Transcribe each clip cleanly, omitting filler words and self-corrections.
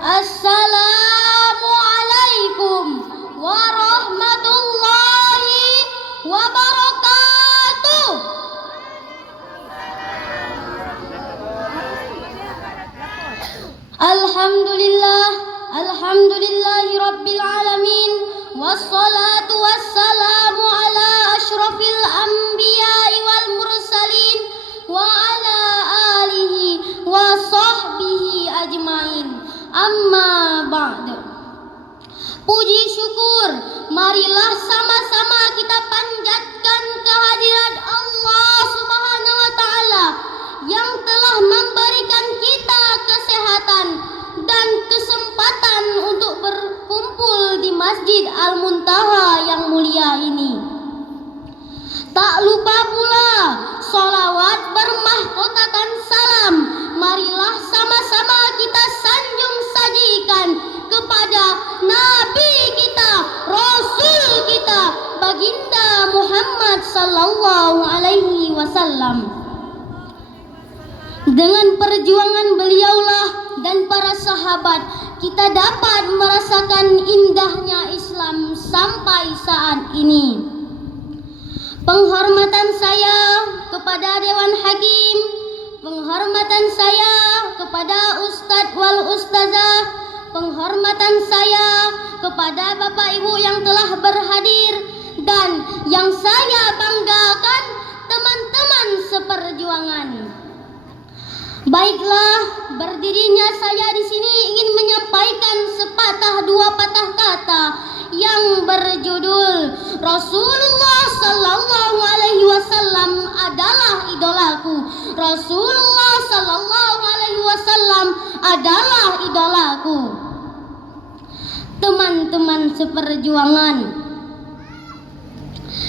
Assalamualaikum warahmatullahi wabarakatuh. Alhamdulillahi rabbil alamin. Wassalatu wassalamu ala ashrafil anbiya'i wal mursalin wa ala alihi wa sahbihi ajmain. Amma ba'du. Puji syukur, marilah sama-sama kita panjatkan kehadirat Allah Subhanahu wa taala yang telah memberikan kita kesehatan dan kesempatan untuk berkumpul di Masjid Al-Muntaha yang mulia ini. Tak lupa pula sholawat bermahkotakan salam, marilah sama-sama kita sanjung sajikan kepada Nabi kita, Rasul kita, Baginda Muhammad sallallahu alaihi wasallam. Dengan perjuangan beliaulah dan para sahabat, kita dapat merasakan indahnya Islam sampai saat ini. Penghormatan saya kepada Dewan Hakim, penghormatan saya kepada Ustadz wal Ustazah, penghormatan saya kepada Bapak Ibu yang telah berhadir, dan yang saya banggakan teman-teman seperjuangan. Baiklah, berdirinya saya di sini ingin menyampaikan sepatah dua patah kata yang berjudul Rasulullah sallallahu alaihi wasallam adalah idolaku. Rasulullah sallallahu alaihi wasallam adalah idolaku. Teman-teman seperjuangan,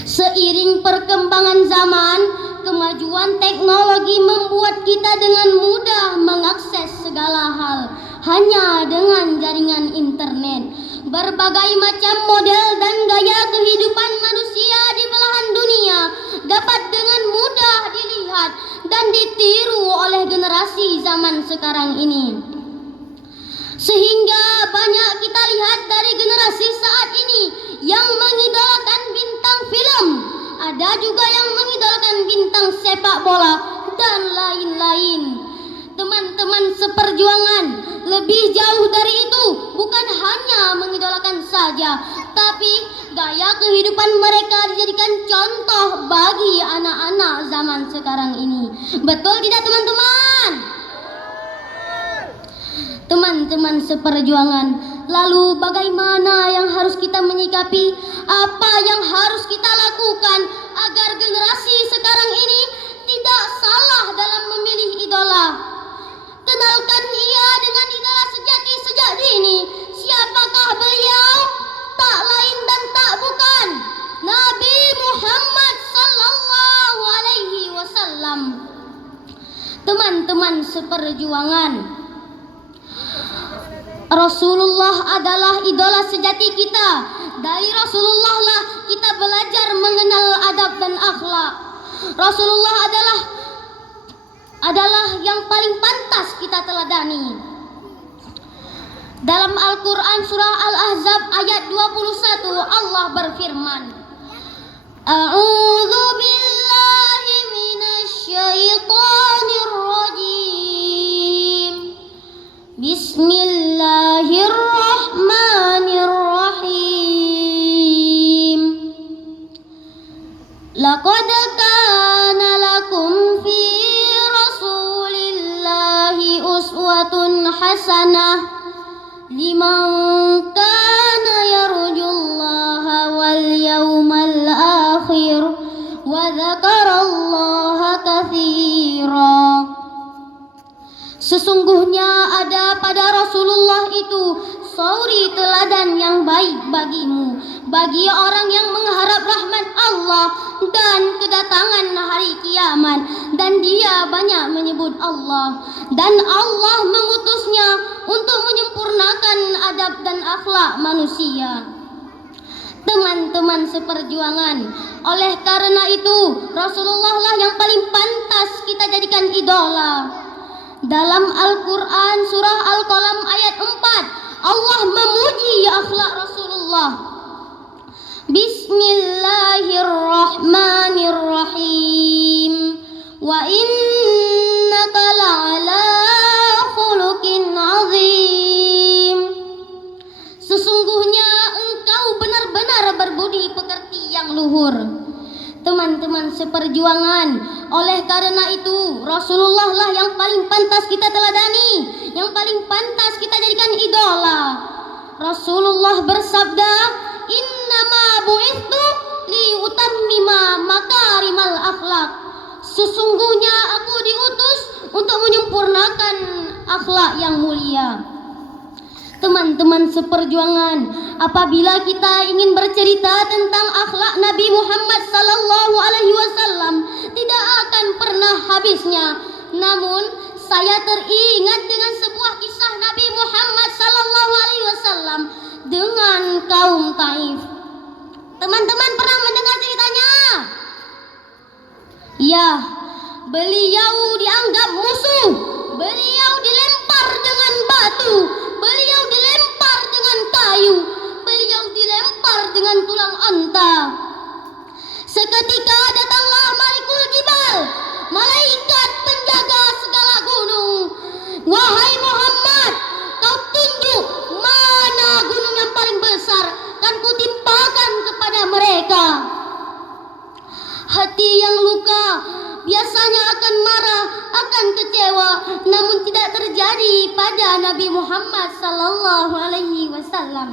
seiring perkembangan zaman, kemajuan teknologi membuat kita dengan mudah mengakses segala hal hanya dengan jaringan internet. Berbagai macam model dan gaya kehidupan manusia di belahan dunia dapat dengan mudah dilihat dan ditiru oleh generasi zaman sekarang ini. Sehingga banyak kita lihat dari generasi saat ini yang mengidolakan bintang film, ada juga yang mengidolakan bintang sepak bola dan lain-lain. Teman-teman seperjuangan, lebih jauh dari itu, bukan hanya mengidolakan saja, tapi gaya kehidupan mereka dijadikan contoh bagi anak-anak zaman sekarang ini. Betul tidak teman-teman? Teman-teman seperjuangan, lalu bagaimana yang harus kita menyikapi? Apa yang harus kita lakukan agar generasi sekarang ini tidak salah dalam memilih idola? Kenalkan ia dengan idola sejati sejak dini. Siapakah beliau? Tak lain dan tak bukan Nabi Muhammad sallallahu alaihi wasallam. Teman-teman seperjuangan, Rasulullah adalah idola sejati kita. Dari Rasulullah lah kita belajar mengenal adab dan akhlak. Rasulullah adalah yang paling pantas kita teladani. Dalam Al-Quran surah Al-Ahzab ayat 21 Allah berfirman, A'udzu billahi minasyaitonir rajim. Bismillahirrahmanirrahim. Laqad kana lakum fi Rasulillahi uswatun hasanah liman kana yarjullaha wal yawmal akhir wa dzakarallaha katsira. Sesungguhnya ada pada Rasulullah itu suri teladan yang baik bagimu, bagi orang yang mengharap rahmat Allah dan kedatangan hari kiamat, dan dia banyak menyebut Allah, dan Allah mengutusnya untuk menyempurnakan adab dan akhlak manusia. Teman-teman seperjuangan, oleh karena itu Rasulullah lah yang paling pantas kita jadikan idola. Dalam Al-Quran surah Al-Qalam ayat 4, Allah memuji akhlak Rasulullah. Bismillahirrahmanirrahim. Wa innaka la'ala khuluqin azim. Sesungguhnya engkau benar-benar berbudi pekerti yang luhur. Teman-teman seperjuangan, oleh karena itu Rasulullah lah yang paling pantas kita teladani, yang paling pantas kita jadikan idola. Rasulullah bersabda, "Innama bu'itsu liutammima makarimal akhlak." Sesungguhnya aku diutus untuk menyempurnakan akhlak yang mulia. Teman-teman seperjuangan, apabila kita ingin bercerita tentang akhlak Nabi Muhammad sallallahu alaihi wasallam, tidak akan pernah habisnya. Namun, saya teringat dengan sebuah kisah Nabi Muhammad sallallahu alaihi wasallam dengan kaum Taif. Teman-teman pernah mendengar ceritanya? Ya, beliau dianggap musuh. Beliau dilempar dengan batu. Beliau dilempar dengan kayu. Beliau dilempar dengan tulang onta. Seketika datanglah Malikul Jibal, malaikat penjaga segala gunung. Wahai Muhammad, kau tunjuk mana gunung yang paling besar, kan kutimpakan kepada mereka. Hati yang luka biasanya akan marah, akan kecewa, namun tidak terjadi pada Nabi Muhammad sallallahu alaihi wasallam.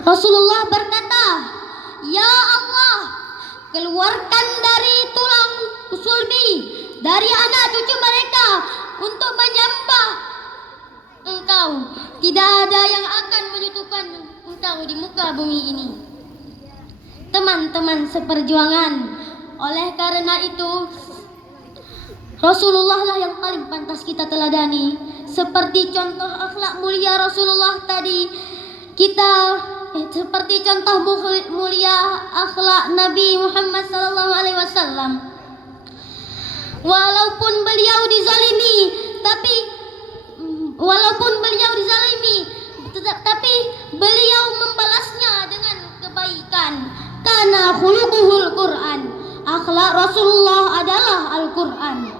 Rasulullah berkata, "Ya Allah, keluarkan dari tulang sulbi, dari anak cucu mereka untuk menyembah Engkau. Tidak ada yang akan menyekutukan Engkau di muka bumi ini." Teman-teman seperjuangan, oleh karena itu Rasulullah lah yang paling pantas kita teladani. Seperti contoh akhlak mulia Rasulullah tadi, seperti contoh mulia akhlak Nabi Muhammad SAW. Walaupun beliau dizalimi, tapi beliau membalasnya dengan kebaikan. Karena khuluquhul Quran, akhlak Rasulullah adalah Al-Quran.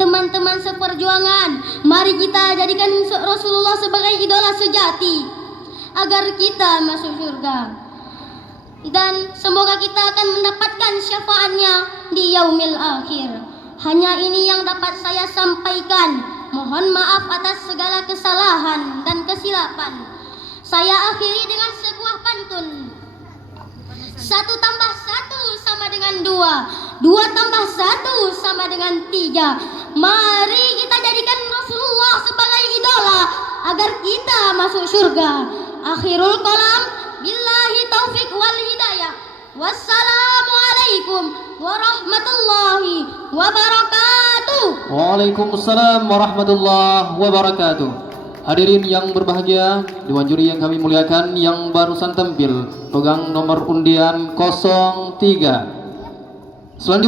Teman-teman seperjuangan, mari kita jadikan Rasulullah sebagai idola sejati agar kita masuk surga. Dan semoga kita akan mendapatkan syafaatnya di yaumil akhir. Hanya ini yang dapat saya sampaikan. Mohon maaf atas segala kesalahan dan kesilapan. Saya akhiri dengan sebuah pantun. 1 tambah 1 sama dengan 2. 2 tambah 1 sama dengan 3. Mari kita jadikan Rasulullah sebagai idola agar kita masuk surga. Akhirul kalam, billahi taufik wal hidayah. Wassalamualaikum warahmatullahi wabarakatuh. Waalaikumsalam warahmatullahi wabarakatuh. Hadirin yang berbahagia, Dewan Juri yang kami muliakan, yang barusan tampil pegang nomor undian 03. Selanjutnya